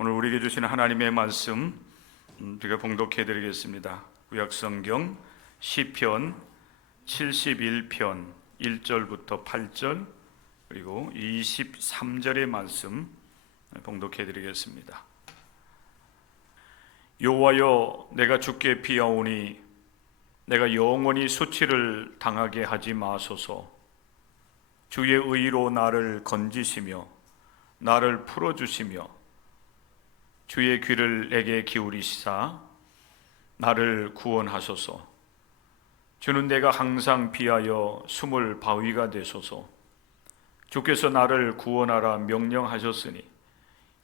오늘 우리에게 주시는 하나님의 말씀 우리가 봉독해 드리겠습니다. 구약성경 시편 71편 1절부터 8절 그리고 23절의 말씀 봉독해 드리겠습니다. 여호와여, 내가 주께 피하오니 내가 영원히 수치를 당하게 하지 마소서. 주의 의로 나를 건지시며 나를 풀어주시며 주의 귀를 내게 기울이시사 나를 구원하소서. 주는 내가 항상 피하여 숨을 바위가 되소서. 주께서 나를 구원하라 명령하셨으니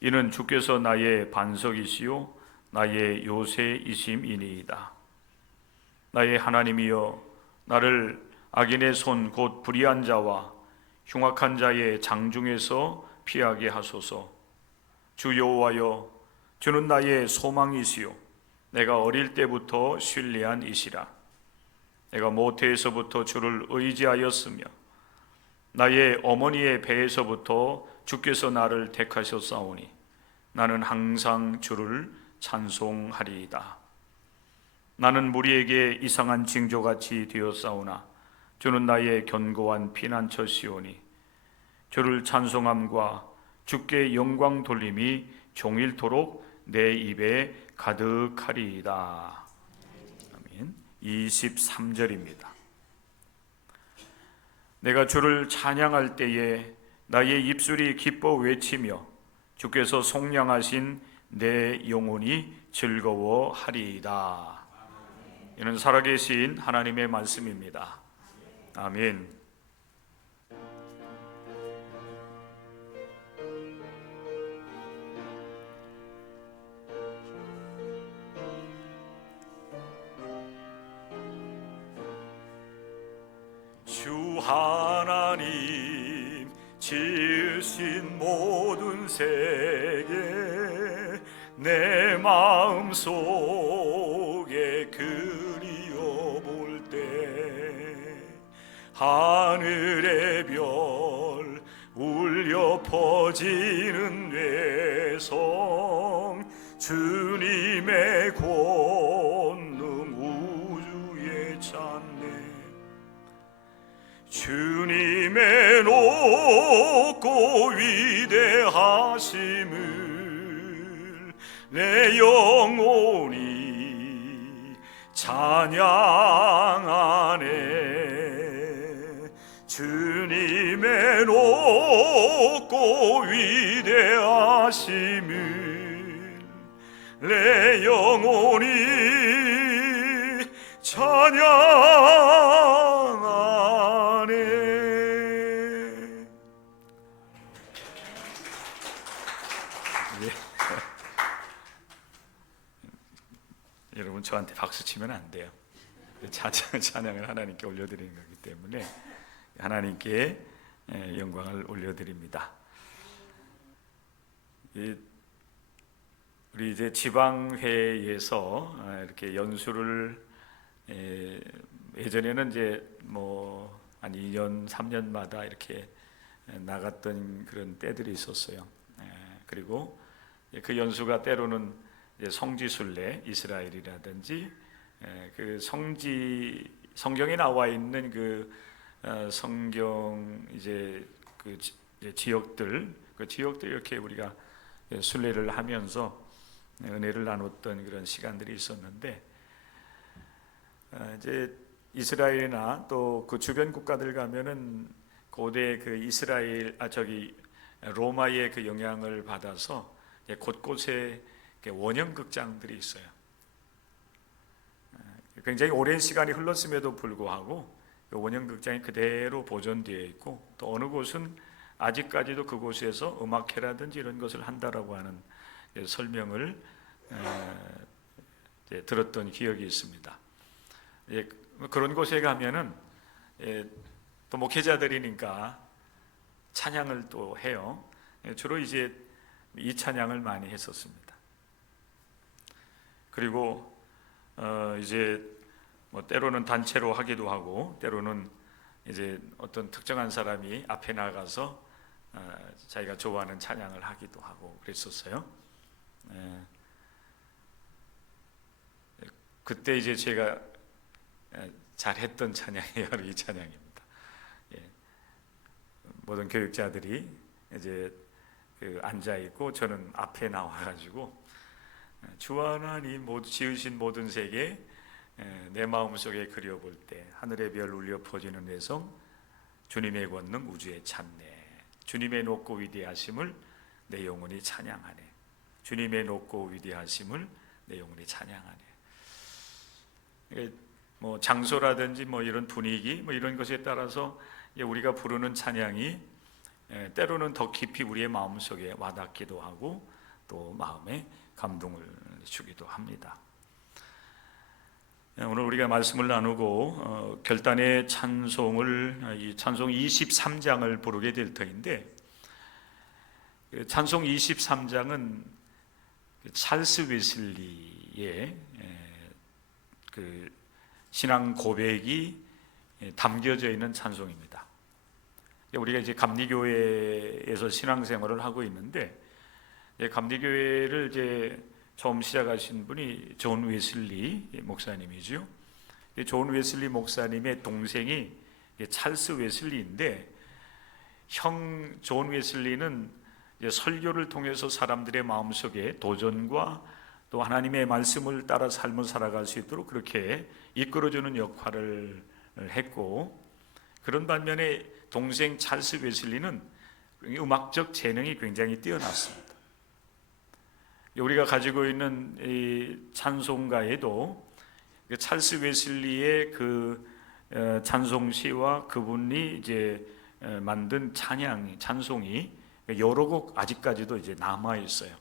이는 주께서 나의 반석이시요 나의 요새이심이니이다. 나의 하나님이여, 나를 악인의 손 곧 불의한 자와 흉악한 자의 장중에서 피하게 하소서. 주 여호와여, 주는 나의 소망이시요 내가 어릴 때부터 신뢰한 이시라. 내가 모태에서부터 주를 의지하였으며 나의 어머니의 배에서부터 주께서 나를 택하셨사오니 나는 항상 주를 찬송하리이다. 나는 무리에게 이상한 징조같이 되었사오나 주는 나의 견고한 피난처시오니 주를 찬송함과 주께 영광 돌림이 종일토록 내 입에 가득하리이다. 아멘. 23절입니다. 내가 주를 찬양할 때에 나의 입술이 기뻐 외치며 주께서 속량하신 내 영혼이 즐거워하리이다. 이는 살아계신 하나님의 말씀입니다. 아멘. 주 하나님 지으신 모든 세계 내 마음속에 그리워볼 때 하늘의 별 울려 퍼지는 뇌성 주님의 권능 우주에 찬네. 주님의 높고 위대하심을 내 영혼이 찬양하네. 주님의 높고 위대하심을 내 영혼이 찬양하네. 여러분 저한테 박수 치면 안 돼요. 찬양을 하나님께 올려드리는 거기 때문에 하나님께 영광을 올려드립니다. 우리 이제 지방회에서 이렇게 연수를 예전에는 이제 뭐 한 2년, 3년마다 이렇게 나갔던 그런 때들이 있었어요. 그리고 그 연수가 때로는 성지순례, 이스라엘이라든지 그 성경에 나와 있는 그 성경 이제 그 지역들 이렇게 우리가 순례를 하면서 은혜를 나눴던 그런 시간들이 있었는데 이제 이스라엘이나 또 그 주변 국가들 가면은 고대 그 로마의 그 영향을 받아서 곳곳에 원형 극장들이 있어요. 굉장히 오랜 시간이 흘렀음에도 불구하고 그 원형 극장이 그대로 보존되어 있고 또 어느 곳은 아직까지도 그곳에서 음악회라든지 이런 것을 한다라고 하는 설명을 들었던 기억이 있습니다. 그런 곳에 가면은 또 목회자들이니까 찬양을 또 해요. 주로 이제 이 찬양을 많이 했었습니다. 그리고 이제 뭐 때로는 단체로 하기도 하고 때로는 이제 어떤 특정한 사람이 앞에 나가서 자기가 좋아하는 찬양을 하기도 하고 그랬었어요. 그때 이제 제가 잘했던 찬양이 바로 이 찬양입니다. 모든 교육자들이 이제 앉아 있고 저는 앞에 나와가지고 주 하나님 지으신 모든 세계 내 마음속에 그려볼 때 하늘의 별 울려 퍼지는 외성 주님의 권능 우주에 찬네. 주님의 높고 위대하심을 내 영혼이 찬양하네. 주님의 높고 위대하심을 내 영혼이 찬양하네. 뭐 장소라든지 뭐 이런 분위기 뭐 이런 것에 따라서 우리가 부르는 찬양이 때로는 더 깊이 우리의 마음속에 와닿기도 하고 또 마음에 감동을 주기도 합니다. 오늘 우리가 말씀을 나누고 결단의 찬송을 이 찬송 23장을 부르게 될 터인데 찬송 23장은 찰스 웨슬리의 그 신앙 고백이 담겨져 있는 찬송입니다. 우리가 이제 감리교회에서 신앙생활을 하고 있는데 감리교회를 이제 처음 시작하신 분이 존 웨슬리 목사님이죠. 존 웨슬리 목사님의 동생이 찰스 웨슬리인데 형 존 웨슬리는 설교를 통해서 사람들의 마음속에 도전과 또 하나님의 말씀을 따라 삶을 살아갈 수 있도록 그렇게 이끌어주는 역할을 했고, 그런 반면에 동생 찰스 웨슬리는 음악적 재능이 굉장히 뛰어났습니다. 우리가 가지고 있는 이 찬송가에도 찰스 웨슬리의 그 찬송시와 그분이 이제 만든 찬송이 여러 곡 아직까지도 이제 남아 있어요.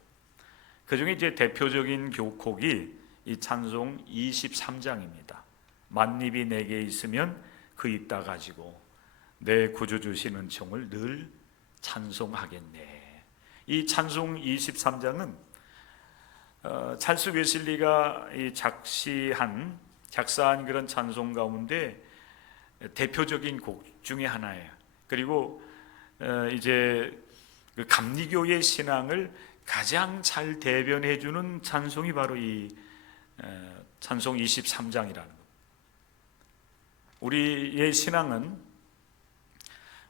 그 중에 이제 대표적인 곡이 이 찬송 23장입니다. 만입이 내게 있으면 그 입 다 가지고 내 구주 주신 은총을 늘 찬송하겠네. 이 찬송 23장은 찰스 웨슬리가 작사한 그런 찬송 가운데 대표적인 곡 중에 하나예요. 그리고 이제 그 감리교의 신앙을 가장 잘 대변해 주는 찬송이 바로 이 찬송 23장이라는 것. 우리의 신앙은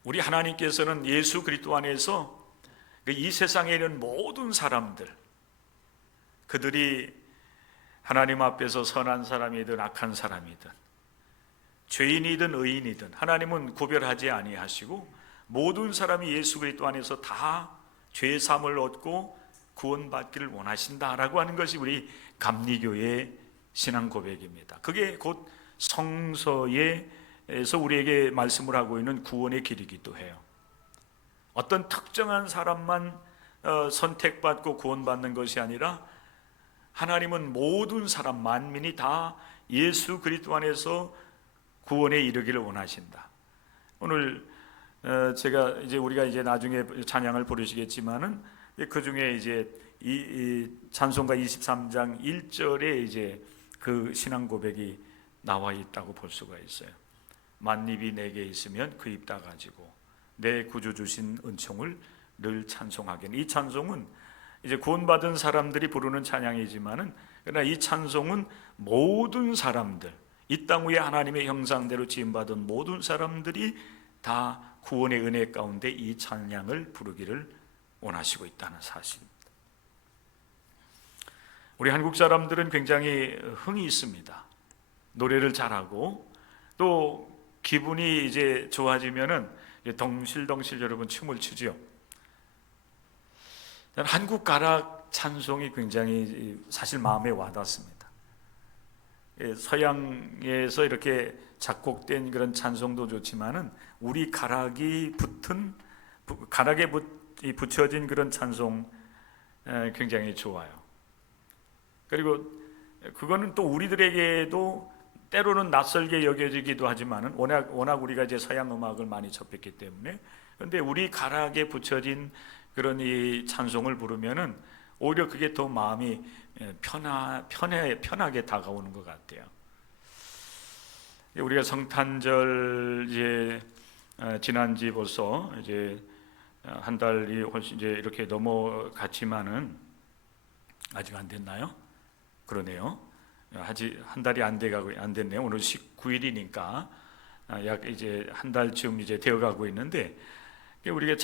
우리 하나님께서는 예수 그리스도 안에서 이 세상에 있는 모든 사람들, 그들이 하나님 앞에서 선한 사람이든 악한 사람이든 죄인이든 의인이든 하나님은 구별하지 아니하시고 모든 사람이 예수 그리스도 안에서 다 죄 사함을 얻고 구원받기를 원하신다라고 하는 것이 우리 감리교의 신앙 고백입니다. 그게 곧 성서에서 우리에게 말씀을 하고 있는 구원의 길이기도 해요. 어떤 특정한 사람만 선택받고 구원받는 것이 아니라 하나님은 모든 사람 만민이 다 예수 그리스도 안에서 구원에 이르기를 원하신다. 오늘 제가 이제 우리가 이제 나중에 찬양을 부르시겠지만은 그 중에 이제 이 찬송가 23장 1절에 이제 그 신앙 고백이 나와 있다고 볼 수가 있어요. 만입이 내게 있으면 그 입 다 가지고 내 구주 주신 은총을 늘 찬송하겠네. 이 찬송은 이제 구원받은 사람들이 부르는 찬양이지만은 그러나 이 찬송은 모든 사람들, 이 땅 위에 하나님의 형상대로 지음받은 모든 사람들이 다 구원의 은혜 가운데 이 찬양을 부르기를 원하시고 있다는 사실입니다. 우리 한국 사람들은 굉장히 흥이 있습니다. 노래를 잘하고 또 기분이 이제 좋아지면은 덩실덩실 여러분 춤을 추지요. 한국 가락 찬송이 굉장히 사실 마음에 와닿습니다. 서양에서 이렇게 작곡된 그런 찬송도 좋지만은 우리 가락에 붙여진 그런 찬송 굉장히 좋아요. 그리고 그거는 또 우리들에게도 때로는 낯설게 여겨지기도 하지만은 워낙 우리가 이제 서양 음악을 많이 접했기 때문에, 그런데 우리 가락에 붙여진 그런 이 찬송을 부르면은 오히려 그게 더 마음이 편하게 다가오는 것 같아요. 우리가 성탄절 이제 지난지 벌써 이제 한 달이 훨씬 이제 이렇게 넘어갔지만은 아직 안 됐나요? 그러네요. 아직 한 달이 안 됐네요. 오늘 19일이니까 약 이제 한 달쯤 이제 되어가고 있는데, 우리가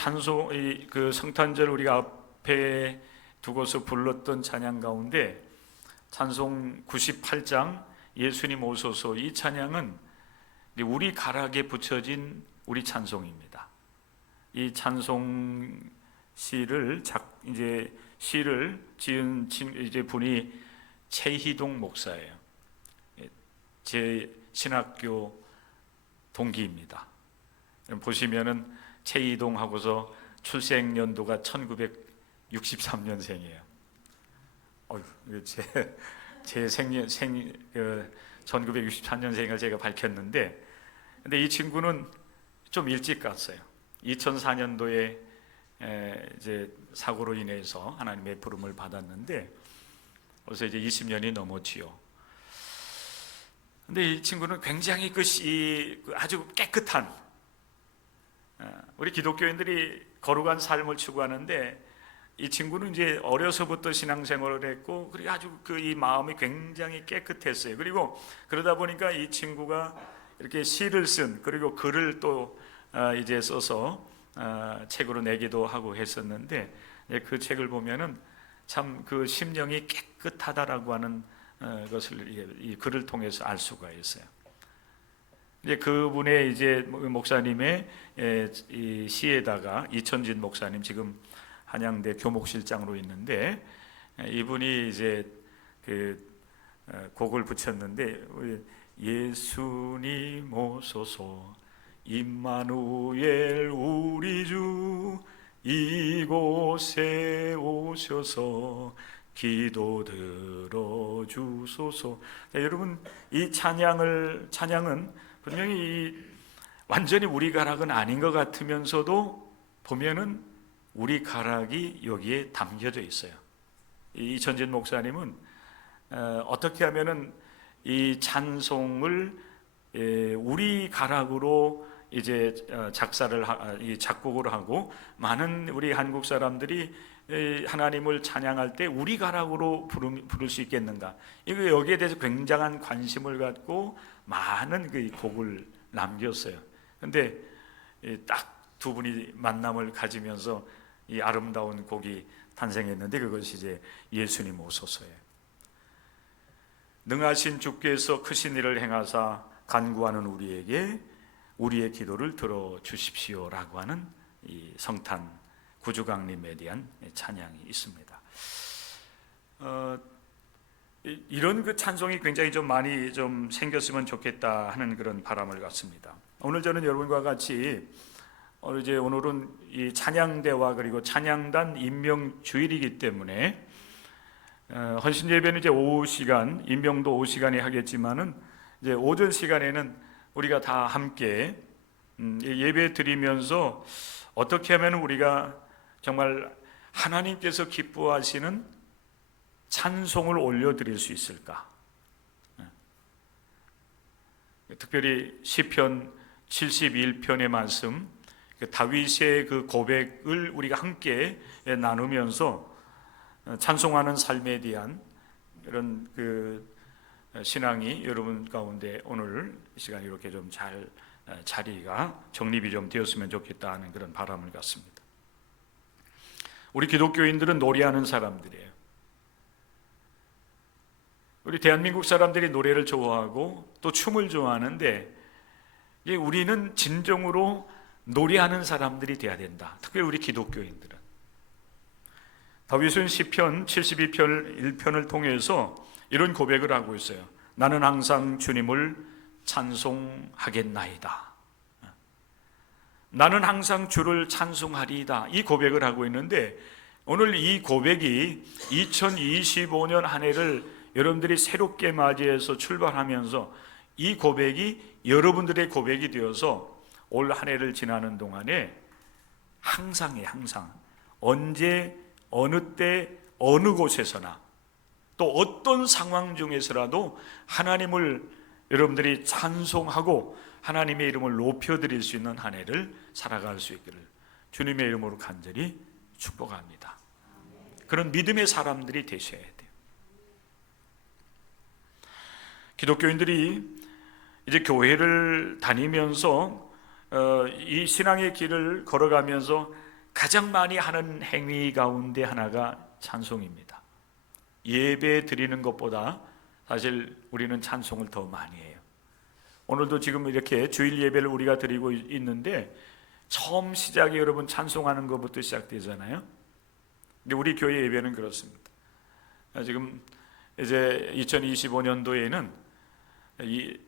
그 성탄절 우리가 앞에 두고서 불렀던 찬양 가운데 찬송 98장 예수님 오소서, 이 찬양은 우리 가락에 붙여진 우리 찬송입니다. 이 찬송 시를 지은 이제 분이 최희동 목사예요. 제 신학교 동기입니다. 보시면은 최희동 하고서 출생 연도가 1963년생이에요. 제 1963년생을 제가 밝혔는데, 근데 이 친구는 좀 일찍 갔어요. 2004년도에 이제 사고로 인해서 하나님의 부름을 받았는데 벌써 이제 20년이 넘었지요. 근데 이 친구는 굉장히 아주 깨끗한, 우리 기독교인들이 거룩한 삶을 추구하는데 이 친구는 이제 어려서부터 신앙생활을 했고, 그리고 아주 이 마음이 굉장히 깨끗했어요. 그리고 그러다 보니까 이 친구가 이렇게 시를 그리고 글을 또 이제 써서 책으로 내기도 하고 했었는데, 그 책을 보면은 참 그 심령이 깨끗하다라고 하는 것을 이 글을 통해서 알 수가 있어요. 이제 그분의 이제 목사님의 이 시에다가 이천진 목사님, 지금 한양대 교목실장으로 있는데, 이분이 이제 그 곡을 붙였는데, 예수님 오소서 임마누엘 우리 주 이곳에 오셔서 기도 들어주소서. 여러분, 이 찬양은 분명히 완전히 우리 가락은 아닌 것 같으면서도 보면은 우리 가락이 여기에 담겨져 있어요. 이천진 목사님은 어떻게 하면은 이 찬송을 우리 가락으로 이제 작곡을 하고, 많은 우리 한국 사람들이 하나님을 찬양할 때 우리 가락으로 부를 수 있겠는가, 여기에 대해서 굉장한 관심을 갖고 많은 그 곡을 남겼어요. 근데 딱 두 분이 만남을 가지면서 이 아름다운 곡이 탄생했는데, 그것이 이제 예수님 오소서예요. 능하신 주께서 크신 일을 행하사 간구하는 우리에게 우리의 기도를 들어주십시오라고 하는 이 성탄 구주강림에 대한 찬양이 있습니다. 이런 그 찬송이 굉장히 좀 많이 좀 생겼으면 좋겠다 하는 그런 바람을 갖습니다. 오늘 저는 여러분과 같이 오늘은 이 찬양대와 그리고 찬양단 임명 주일이기 때문에 헌신 예배는 이제 오후 시간, 임명도 오후 시간에 하겠지만은 이제 오전 시간에는 우리가 다 함께 예배 드리면서 어떻게 하면 우리가 정말 하나님께서 기뻐하시는 찬송을 올려드릴 수 있을까? 특별히 시편 71편의 말씀, 다윗의 그 고백을 우리가 함께 나누면서 찬송하는 삶에 대한 이런 그 신앙이 여러분 가운데 오늘 이 시간 이렇게 좀 잘 자리가 정립이 좀 되었으면 좋겠다 하는 그런 바람을 갖습니다. 우리 기독교인들은 노래하는 사람들이에요. 우리 대한민국 사람들이 노래를 좋아하고 또 춤을 좋아하는데, 우리는 진정으로 노래하는 사람들이 돼야 된다. 특별히 우리 기독교인들은. 다윗은 시편 72편 1편을 통해서 이런 고백을 하고 있어요. 나는 항상 주님을 찬송하겠나이다. 나는 항상 주를 찬송하리이다. 이 고백을 하고 있는데, 오늘 이 고백이 2025년 한 해를 여러분들이 새롭게 맞이해서 출발하면서 이 고백이 여러분들의 고백이 되어서 올 한 해를 지나는 동안에 항상 언제 어느 때 어느 곳에서나 또 어떤 상황 중에서라도 하나님을 여러분들이 찬송하고 하나님의 이름을 높여드릴 수 있는 한 해를 살아갈 수 있기를 주님의 이름으로 간절히 축복합니다. 그런 믿음의 사람들이 되셔야 돼요. 기독교인들이 이제 교회를 다니면서 이 신앙의 길을 걸어가면서 가장 많이 하는 행위 가운데 하나가 찬송입니다. 예배 드리는 것보다 사실 우리는 찬송을 더 많이 해요. 오늘도 지금 이렇게 주일 예배를 우리가 드리고 있는데 처음 시작이 여러분 찬송하는 것부터 시작되잖아요. 근데 우리 교회 예배는 그렇습니다. 지금 이제 2025년도에는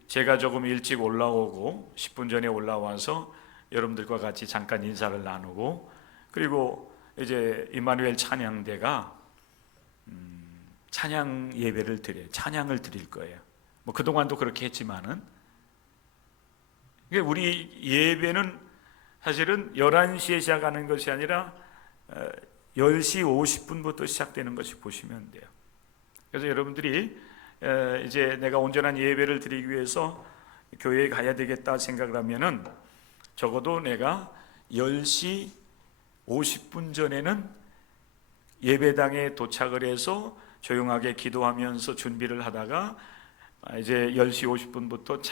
제가 조금 일찍 올라오고 10분 전에 올라와서 여러분들과 같이 잠깐 인사를 나누고, 그리고 이제 임마누엘 찬양대가 찬양 예배를 드려요. 찬양을 드릴 거예요. 뭐 그동안도 그렇게 했지만은, 우리 예배는 사실은 11시에 시작하는 것이 아니라 10시 50분부터 시작되는 것이 보시면 돼요. 그래서 여러분들이 이제 내가 온전한 예배를 드리기 위해서 교회에 가야 되겠다 생각을 하면은 적어도 내가 10시 50분 전에는 예배당에 도착을 해서 조용하게 기도하면서 준비를 하다가 이제 10시 50분부터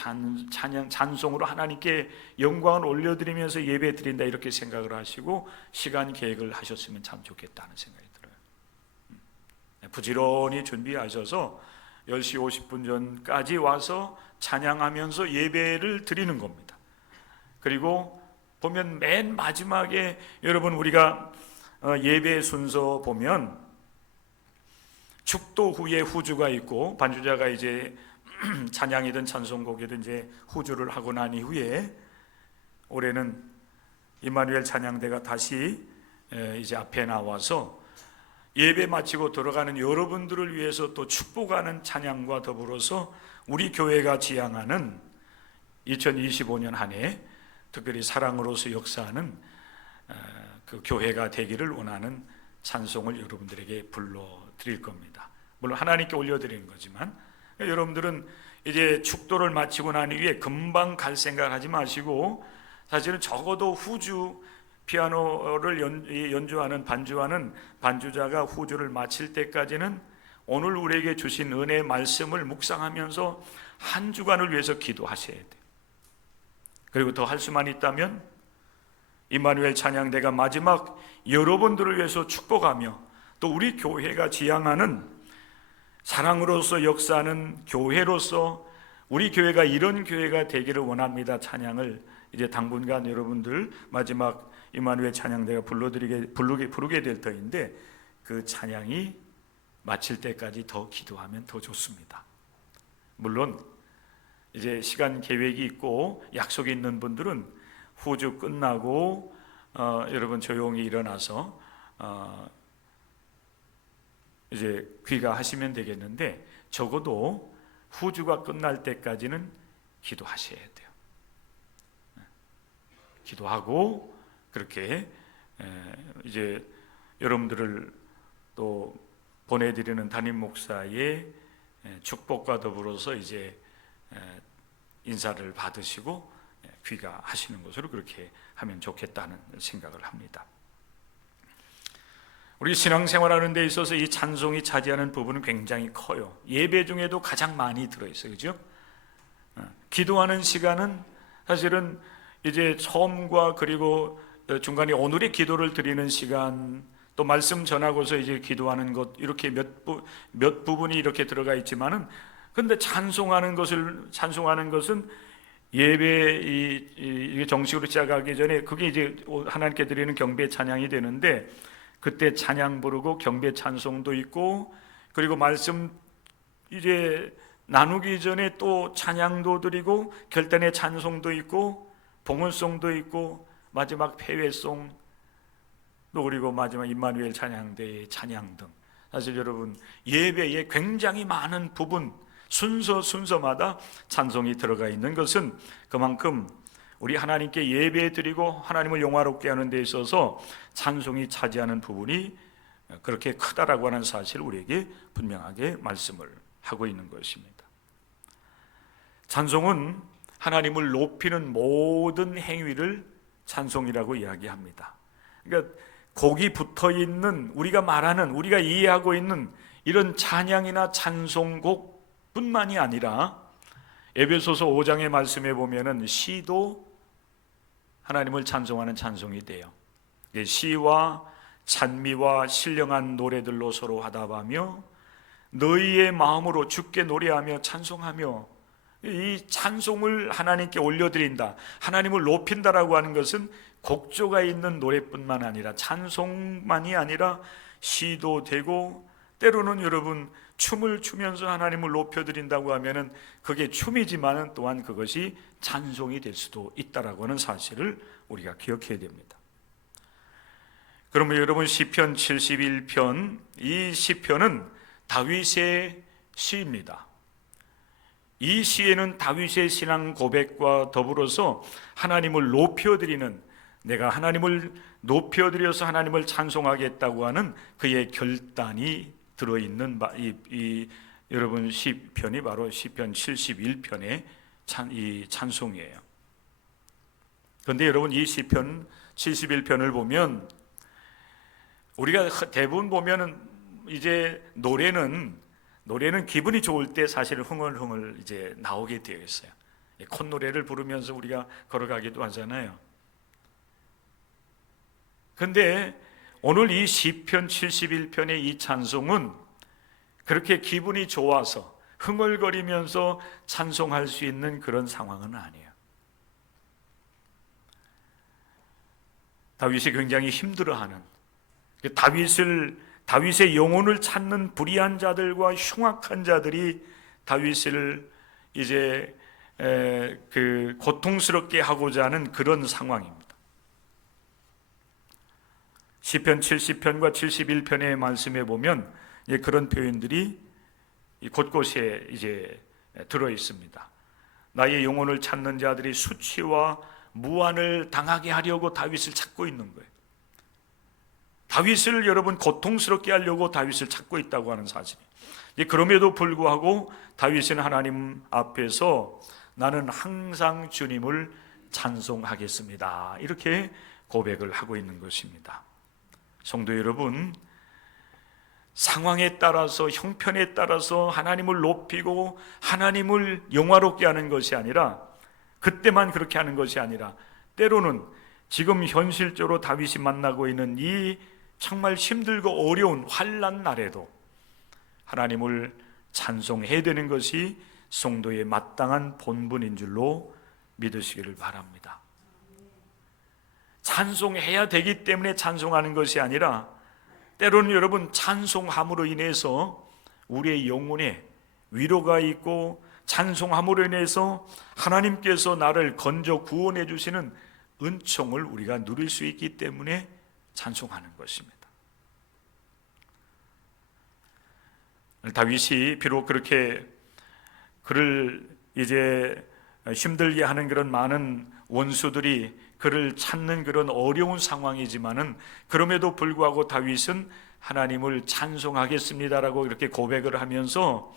찬송으로 하나님께 영광을 올려드리면서 예배 드린다, 이렇게 생각을 하시고 시간 계획을 하셨으면 참 좋겠다는 생각이 들어요. 부지런히 준비하셔서 10시 50분 전까지 와서 찬양하면서 예배를 드리는 겁니다. 그리고 보면 맨 마지막에 여러분 우리가 예배 순서 보면 축도 후에 후주가 있고, 반주자가 이제 찬양이든 찬송곡이든 이제 후주를 하고 난 이후에 올해는 임마누엘 찬양대가 다시 이제 앞에 나와서 예배 마치고 들어가는 여러분들을 위해서 또 축복하는 찬양과 더불어서 우리 교회가 지향하는 2025년 한 해 특별히 사랑으로서 역사하는 그 교회가 되기를 원하는 찬송을 여러분들에게 불러드릴 겁니다. 물론 하나님께 올려드리는 거지만, 여러분들은 이제 축도를 마치고 난 이후에 금방 갈 생각을 하지 마시고, 사실은 적어도 후주 피아노를 연주하는 반주하는 반주자가 후주를 마칠 때까지는 오늘 우리에게 주신 은혜의 말씀을 묵상하면서 한 주간을 위해서 기도하셔야 돼요. 그리고 더 할 수만 있다면 임마누엘 찬양대가 마지막 여러분들을 위해서 축복하며 또 우리 교회가 지향하는 사랑으로서 역사하는 교회로서 우리 교회가 이런 교회가 되기를 원합니다 찬양을 이제 당분간 여러분들 마지막 임마누엘 찬양대가 부르게 될 터인데, 그 찬양이 마칠 때까지 더 기도하면 더 좋습니다. 물론 이제 시간 계획이 있고 약속이 있는 분들은 후주 끝나고 여러분 조용히 일어나서 이제 귀가하시면 되겠는데, 적어도 후주가 끝날 때까지는 기도하셔야 돼요. 기도하고 그렇게 이제 여러분들을 또 보내드리는 담임 목사의 축복과 더불어서 이제 인사를 받으시고 귀가하시는 것으로 그렇게 하면 좋겠다는 생각을 합니다. 우리 신앙생활하는 데 있어서 이 찬송이 차지하는 부분은 굉장히 커요. 예배 중에도 가장 많이 들어있어요. 그죠? 기도하는 시간은 사실은 이제 처음과 그리고 중간에 오늘의 기도를 드리는 시간, 또 말씀 전하고서 이제 기도하는 것, 이렇게 몇 부분이 이렇게 들어가 있지만은, 근데 찬송하는 것은 예배 이게 정식으로 시작하기 전에 그게 이제 하나님께 드리는 경배 찬양이 되는데, 그때 찬양 부르고 경배 찬송도 있고, 그리고 말씀 이제 나누기 전에 또 찬양도 드리고 결단의 찬송도 있고 봉헌송도 있고 마지막 폐회송 또 그리고 마지막 임마누엘 찬양대의 찬양 등, 사실 여러분 예배에 굉장히 많은 부분 순서마다 찬송이 들어가 있는 것은 그만큼 우리 하나님께 예배 드리고 하나님을 영화롭게 하는 데 있어서 찬송이 차지하는 부분이 그렇게 크다라고 하는 사실을 우리에게 분명하게 말씀을 하고 있는 것입니다. 찬송은 하나님을 높이는 모든 행위를 찬송이라고 이야기합니다. 그러니까 곡이 붙어 있는, 우리가 말하는, 우리가 이해하고 있는 이런 찬양이나 찬송곡 뿐만이 아니라 에베소서 5장의 말씀에 보면은 시도 하나님을 찬송하는 찬송이 돼요. 시와 찬미와 신령한 노래들로 서로 화답하며 너희의 마음으로 주께 노래하며 찬송하며, 이 찬송을 하나님께 올려드린다, 하나님을 높인다라고 하는 것은 곡조가 있는 노래뿐만 아니라, 찬송만이 아니라 시도 되고, 때로는 여러분 춤을 추면서 하나님을 높여드린다고 하면은 그게 춤이지만은 또한 그것이 찬송이 될 수도 있다라고 하는 사실을 우리가 기억해야 됩니다. 그러면 여러분 시편 71편, 이 시편은 다윗의 시입니다. 이 시에는 다윗의 신앙 고백과 더불어서 하나님을 높여드리는, 내가 하나님을 높여드려서 하나님을 찬송하겠다고 하는 그의 결단이 들어있는 여러분 시편이 바로 시편 71편의 이 찬송이에요. 그런데 여러분 이 시편 71편을 보면 우리가 대부분 보면은 이제 노래는 기분이 좋을 때 사실 흥얼흥얼 이제 나오게 되어 있어요. 콧노래를 부르면서 우리가 걸어가기도 하잖아요. 그런데 오늘 이 시편 71편의 이 찬송은 그렇게 기분이 좋아서 흥얼거리면서 찬송할 수 있는 그런 상황은 아니에요. 다윗이 굉장히 힘들어하는, 다윗의 영혼을 찾는 불의한 자들과 흉악한 자들이 다윗을 이제 고통스럽게 하고자 하는 그런 상황입니다. 시편 70편과 71편의 말씀에 보면 그런 표현들이 곳곳에 이제 들어 있습니다. 나의 영혼을 찾는 자들이 수치와 무한을 당하게 하려고 다윗을 찾고 있는 거예요. 다윗을 여러분 고통스럽게 하려고 다윗을 찾고 있다고 하는 사실이에요. 그럼에도 불구하고 다윗은 하나님 앞에서 나는 항상 주님을 찬송하겠습니다, 이렇게 고백을 하고 있는 것입니다. 성도 여러분, 상황에 따라서, 형편에 따라서 하나님을 높이고 하나님을 영화롭게 하는 것이 아니라, 그때만 그렇게 하는 것이 아니라, 때로는 지금 현실적으로 다윗이 만나고 있는 이 정말 힘들고 어려운 환난 날에도 하나님을 찬송해야 되는 것이 성도의 마땅한 본분인 줄로 믿으시기를 바랍니다. 찬송해야 되기 때문에 찬송하는 것이 아니라, 때로는 여러분 찬송함으로 인해서 우리의 영혼에 위로가 있고, 찬송함으로 인해서 하나님께서 나를 건져 구원해 주시는 은총을 우리가 누릴 수 있기 때문에 찬송하는 것입니다. 다윗이 비록 그렇게 그를 이제 힘들게 하는 그런 많은 원수들이 그를 찾는 그런 어려운 상황이지만은, 그럼에도 불구하고 다윗은 하나님을 찬송하겠습니다라고 이렇게 고백을 하면서,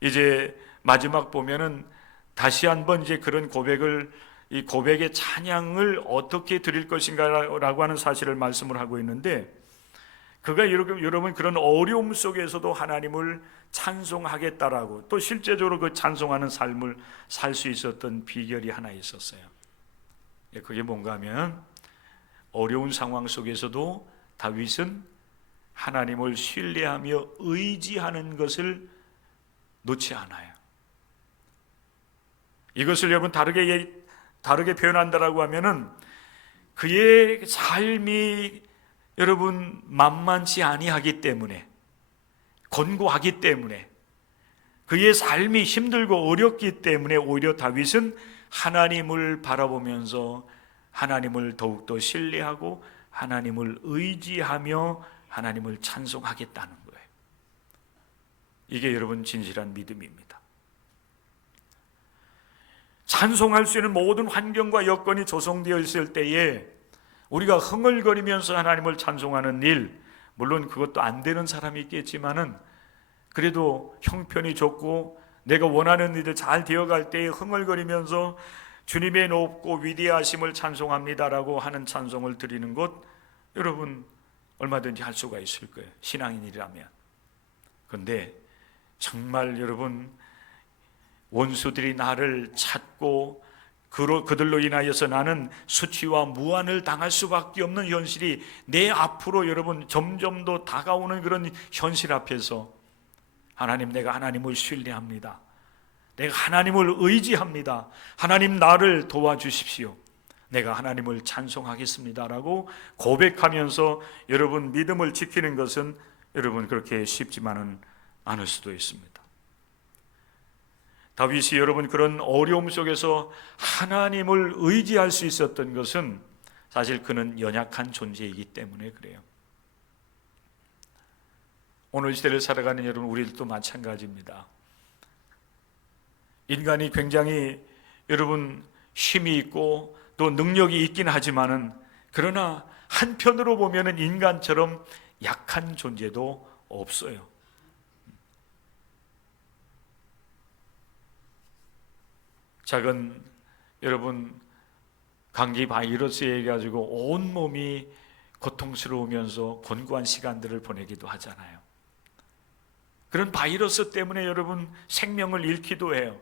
이제 마지막 보면은 다시 한번 이제 그런 고백을, 이 고백의 찬양을 어떻게 드릴 것인가라고 하는 사실을 말씀을 하고 있는데, 그가 여러분 그런 어려움 속에서도 하나님을 찬송하겠다라고, 또 실제적으로 그 찬송하는 삶을 살 수 있었던 비결이 하나 있었어요. 그게 뭔가 하면, 어려운 상황 속에서도 다윗은 하나님을 신뢰하며 의지하는 것을 놓지 않아요. 이것을 여러분 다르게 표현한다라고 하면은, 그의 삶이 여러분 만만치 아니하기 때문에, 곤고하기 때문에, 그의 삶이 힘들고 어렵기 때문에 오히려 다윗은 하나님을 바라보면서 하나님을 더욱더 신뢰하고 하나님을 의지하며 하나님을 찬송하겠다는 거예요. 이게 여러분 진실한 믿음입니다. 찬송할 수 있는 모든 환경과 여건이 조성되어 있을 때에 우리가 흥얼거리면서 하나님을 찬송하는 일, 물론 그것도 안 되는 사람이 있겠지만은, 그래도 형편이 좋고 내가 원하는 일들 잘 되어갈 때에 흥얼거리면서 주님의 높고 위대하심을 찬송합니다라고 하는 찬송을 드리는 것, 여러분 얼마든지 할 수가 있을 거예요, 신앙인이라면. 그런데 정말 여러분, 원수들이 나를 찾고 그들로 인하여서 나는 수치와 무한을 당할 수밖에 없는 현실이 내 앞으로 여러분 점점 더 다가오는 그런 현실 앞에서 하나님, 내가 하나님을 신뢰합니다. 내가 하나님을 의지합니다. 하나님, 나를 도와주십시오. 내가 하나님을 찬송하겠습니다라고 고백하면서 여러분 믿음을 지키는 것은 여러분 그렇게 쉽지만은 않을 수도 있습니다. 다윗이 여러분 그런 어려움 속에서 하나님을 의지할 수 있었던 것은 사실 그는 연약한 존재이기 때문에 그래요. 오늘 시대를 살아가는 여러분, 우리들도 마찬가지입니다. 인간이 굉장히 여러분 힘이 있고 또 능력이 있긴 하지만은, 그러나 한편으로 보면은 인간처럼 약한 존재도 없어요. 작은 여러분 감기 바이러스에 가지고 온 몸이 고통스러우면서 곤고한 시간들을 보내기도 하잖아요. 그런 바이러스 때문에 여러분 생명을 잃기도 해요.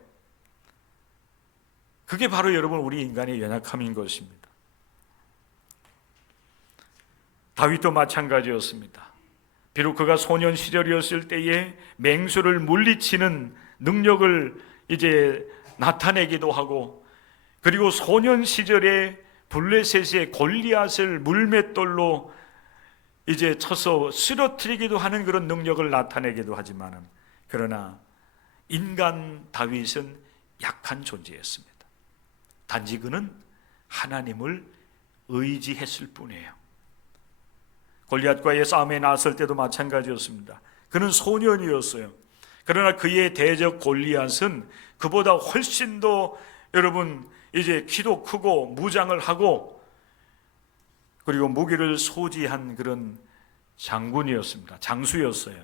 그게 바로 여러분 우리 인간의 연약함인 것입니다. 다윗도 마찬가지였습니다. 비록 그가 소년 시절이었을 때에 맹수를 물리치는 능력을 이제 나타내기도 하고, 그리고 소년 시절에 블레셋의 골리앗을 물맷돌로 이제 쳐서 쓰러뜨리기도 하는 그런 능력을 나타내기도 하지만은, 그러나 인간 다윗은 약한 존재였습니다. 단지 그는 하나님을 의지했을 뿐이에요. 골리앗과의 싸움에 나섰을 때도 마찬가지였습니다. 그는 소년이었어요. 그러나 그의 대적 골리앗은 그보다 훨씬 더 여러분 이제 키도 크고 무장을 하고 그리고 무기를 소지한 그런 장군이었습니다. 장수였어요.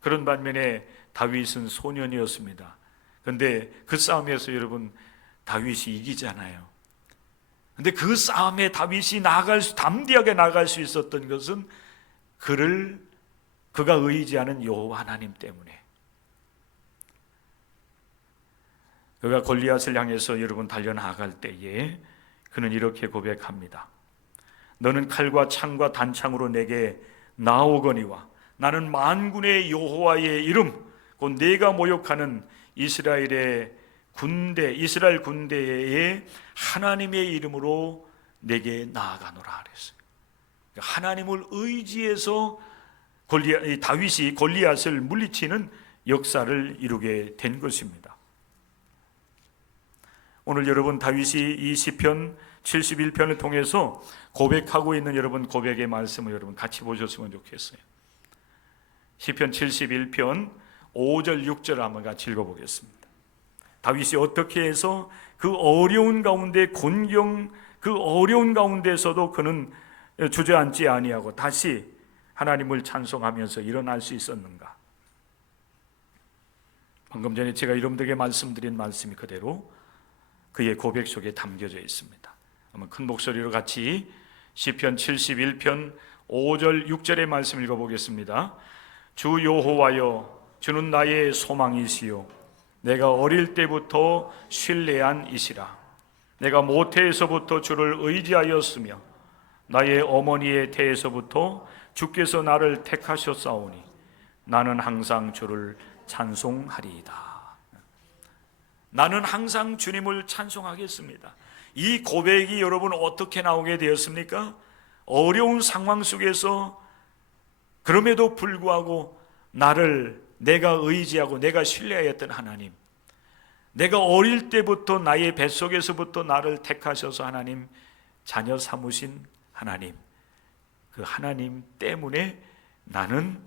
그런 반면에 다윗은 소년이었습니다. 그런데 그 싸움에서 여러분 다윗이 이기잖아요. 그런데 그 싸움에 다윗이 담대하게 나갈 수 있었던 것은 그가 의지하는 여호와 하나님 때문에. 그가 골리앗을 향해서 여러분 달려나갈 때에 그는 이렇게 고백합니다. 너는 칼과 창과 단창으로 내게 나오거니와 나는 만군의 여호와의 이름 곧 네가 모욕하는 이스라엘 군대의 하나님의 이름으로 내게 나아가노라 그랬어요. 하나님을 의지해서 다윗이 골리앗을 물리치는 역사를 이루게 된 것입니다. 오늘 여러분 다윗이 이 시편 71편을 통해서 고백하고 있는 여러분 고백의 말씀을 여러분 같이 보셨으면 좋겠어요. 시편 71편 5절 6절 한번 같이 읽어보겠습니다. 다윗이 어떻게 해서 그 어려운 가운데 그 어려운 가운데서도 그는 주저앉지 아니하고 다시 하나님을 찬송하면서 일어날 수 있었는가? 방금 전에 제가 여러분들에게 말씀드린 말씀이 그대로 그의 고백 속에 담겨져 있습니다. 한번 큰 목소리로 같이 시편 71편 5절 6절의 말씀 읽어보겠습니다. 주 여호와여, 주는 나의 소망이시요 내가 어릴 때부터 신뢰한 이시라. 내가 모태에서부터 주를 의지하였으며 나의 어머니의 태에서부터 주께서 나를 택하셨사오니 나는 항상 주를 찬송하리이다. 나는 항상 주님을 찬송하겠습니다. 이 고백이 여러분 어떻게 나오게 되었습니까? 어려운 상황 속에서 그럼에도 불구하고 내가 의지하고 내가 신뢰하였던 하나님, 내가 어릴 때부터 나의 뱃속에서부터 나를 택하셔서 하나님 자녀 삼으신 하나님, 그 하나님 때문에 나는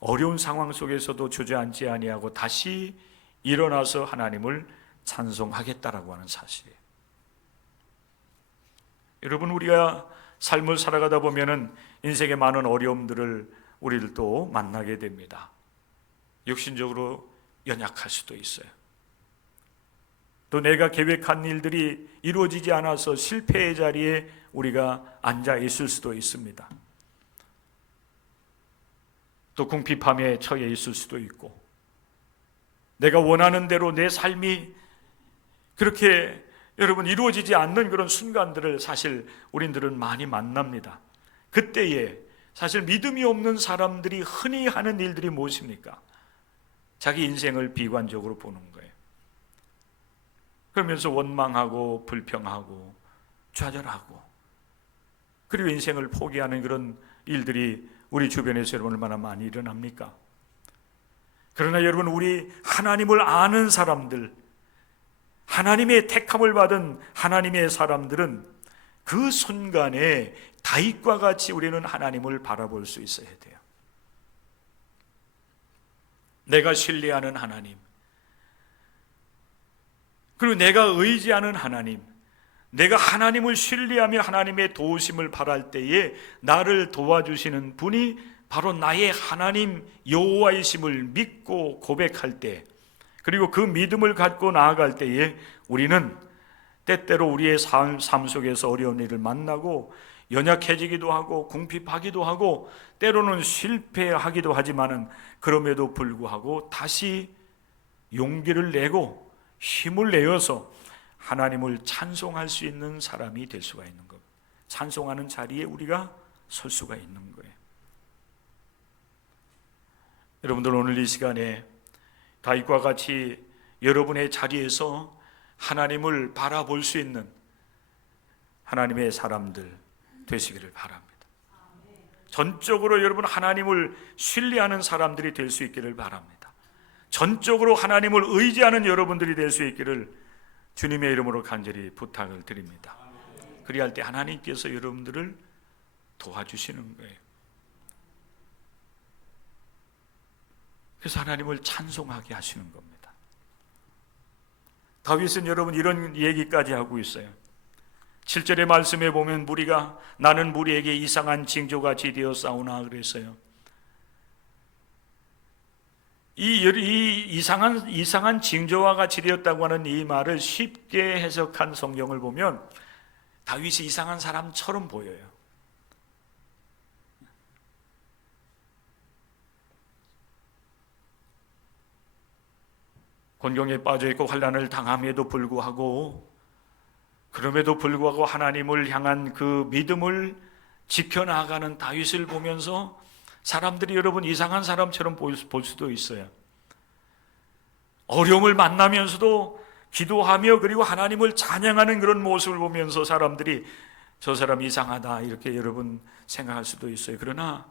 어려운 상황 속에서도 주저앉지 아니하고 다시 일어나서 하나님을 찬송하겠다라고 하는 사실이에요. 여러분, 우리가 삶을 살아가다 보면은 인생의 많은 어려움들을 우리들도 만나게 됩니다. 육신적으로 연약할 수도 있어요. 또 내가 계획한 일들이 이루어지지 않아서 실패의 자리에 우리가 앉아 있을 수도 있습니다. 또 궁핍함에 처해 있을 수도 있고, 내가 원하는 대로 내 삶이 그렇게 여러분 이루어지지 않는 그런 순간들을 사실 우리들은 많이 만납니다. 그때에 사실 믿음이 없는 사람들이 흔히 하는 일들이 무엇입니까? 자기 인생을 비관적으로 보는 거예요. 그러면서 원망하고 불평하고 좌절하고, 그리고 인생을 포기하는 그런 일들이 우리 주변에서 여러분 얼마나 많이 일어납니까? 그러나 여러분, 우리 하나님을 아는 사람들, 하나님의 택함을 받은 하나님의 사람들은 그 순간에 다윗과 같이 우리는 하나님을 바라볼 수 있어야 돼요. 내가 신뢰하는 하나님, 그리고 내가 의지하는 하나님, 내가 하나님을 신뢰하며 하나님의 도우심을 바랄 때에 나를 도와주시는 분이 바로 나의 하나님 여호와이심을 믿고 고백할 때, 그리고 그 믿음을 갖고 나아갈 때에 우리는 때때로 우리의 삶 속에서 어려운 일을 만나고 연약해지기도 하고 궁핍하기도 하고 때로는 실패하기도 하지만은 그럼에도 불구하고 다시 용기를 내고 힘을 내어서 하나님을 찬송할 수 있는 사람이 될 수가 있는 것, 찬송하는 자리에 우리가 설 수가 있는 거예요. 여러분들, 오늘 이 시간에 다윗과 같이 여러분의 자리에서 하나님을 바라볼 수 있는 하나님의 사람들 되시기를 바랍니다. 전적으로 여러분 하나님을 신뢰하는 사람들이 될 수 있기를 바랍니다. 전적으로 하나님을 의지하는 여러분들이 될 수 있기를 주님의 이름으로 간절히 부탁을 드립니다. 그리할 때 하나님께서 여러분들을 도와주시는 거예요. 그래서 하나님을 찬송하게 하시는 겁니다. 다윗은 여러분 이런 얘기까지 하고 있어요. 7절의 말씀에 보면 무리가 나는 무리에게 이상한 징조같이 되었사오나 그랬어요. 이 이상한 징조와 같이 되었다고 하는 이 말을 쉽게 해석한 성경을 보면 다윗이 이상한 사람처럼 보여요. 곤경에 빠져 있고 환난을 당함에도 불구하고, 그럼에도 불구하고 하나님을 향한 그 믿음을 지켜나가는 다윗을 보면서 사람들이 여러분 이상한 사람처럼 볼 수도 있어요. 어려움을 만나면서도 기도하며 그리고 하나님을 찬양하는 그런 모습을 보면서 사람들이 저 사람 이상하다 이렇게 여러분 생각할 수도 있어요. 그러나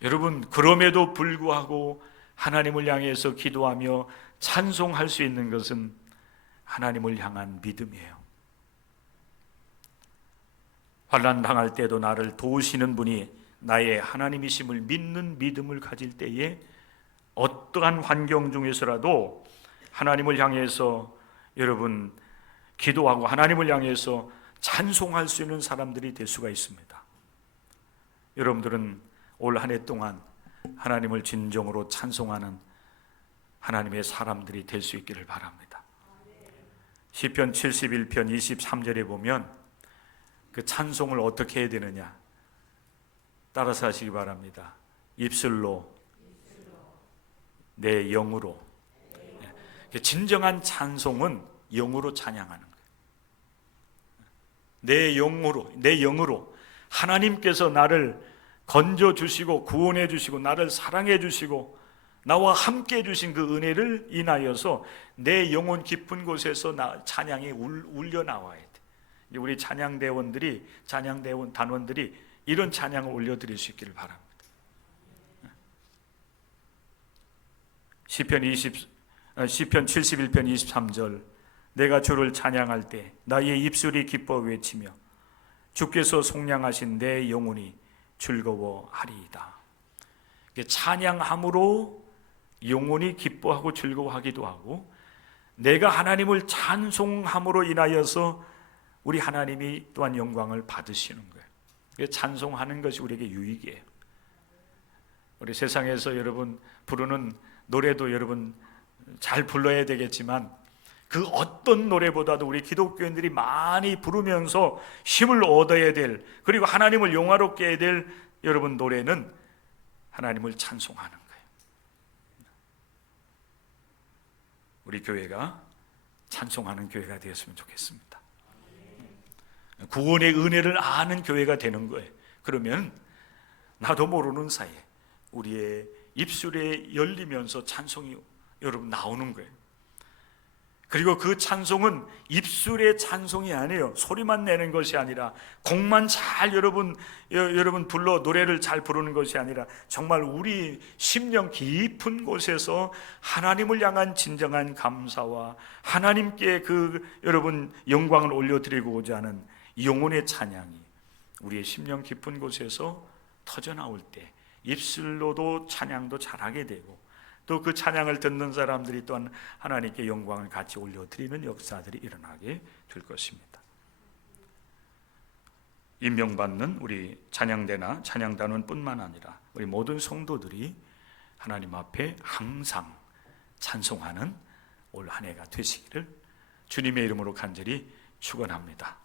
여러분, 그럼에도 불구하고 하나님을 향해서 기도하며 찬송할 수 있는 것은 하나님을 향한 믿음이에요. 환난 당할 때도 나를 도우시는 분이 나의 하나님이심을 믿는 믿음을 가질 때에 어떠한 환경 중에서라도 하나님을 향해서 여러분 기도하고 하나님을 향해서 찬송할 수 있는 사람들이 될 수가 있습니다. 여러분들은 올 한 해 동안 하나님을 진정으로 찬송하는 하나님의 사람들이 될 수 있기를 바랍니다. 시편 71편 23절에 보면 그 찬송을 어떻게 해야 되느냐 따라서 하시기 바랍니다. 입술로, 내 영으로. 진정한 찬송은 영으로 찬양하는 거예요. 내 영으로 하나님께서 나를 건져 주시고 구원해 주시고 나를 사랑해 주시고 나와 함께 해 주신 그 은혜를 인하여서 내 영혼 깊은 곳에서 찬양이 울려 나와야 돼. 우리 찬양대원들이 단원들이 이런 찬양을 올려드릴 수 있기를 바랍니다. 시편 71편 23절 내가 주를 찬양할 때 나의 입술이 기뻐 외치며 주께서 속량하신 내 영혼이 즐거워하리이다. 찬양함으로 영혼이 기뻐하고 즐거워하기도 하고, 내가 하나님을 찬송함으로 인하여서 우리 하나님이 또한 영광을 받으시는 거예요. 찬송하는 것이 우리에게 유익이에요. 우리 세상에서 여러분 부르는 노래도 여러분 잘 불러야 되겠지만 그 어떤 노래보다도 우리 기독교인들이 많이 부르면서 힘을 얻어야 될, 그리고 하나님을 영화롭게 해야 될 여러분 노래는 하나님을 찬송하는 거예요. 우리 교회가 찬송하는 교회가 되었으면 좋겠습니다. 구원의 은혜를 아는 교회가 되는 거예요. 그러면 나도 모르는 사이에 우리의 입술에 열리면서 찬송이 여러분 나오는 거예요. 그리고 그 찬송은 입술의 찬송이 아니에요. 소리만 내는 것이 아니라 곡만 잘 여러분 불러 노래를 잘 부르는 것이 아니라 정말 우리 심령 깊은 곳에서 하나님을 향한 진정한 감사와 하나님께 그 여러분 영광을 올려드리고자 하는 영혼의 찬양이 우리의 심령 깊은 곳에서 터져나올 때 입술로도 찬양도 잘하게 되고 또 그 찬양을 듣는 사람들이 또한 하나님께 영광을 같이 올려드리는 역사들이 일어나게 될 것입니다. 임명받는 우리 찬양대나 찬양단원뿐만 아니라 우리 모든 성도들이 하나님 앞에 항상 찬송하는 올 한 해가 되시기를 주님의 이름으로 간절히 축원합니다.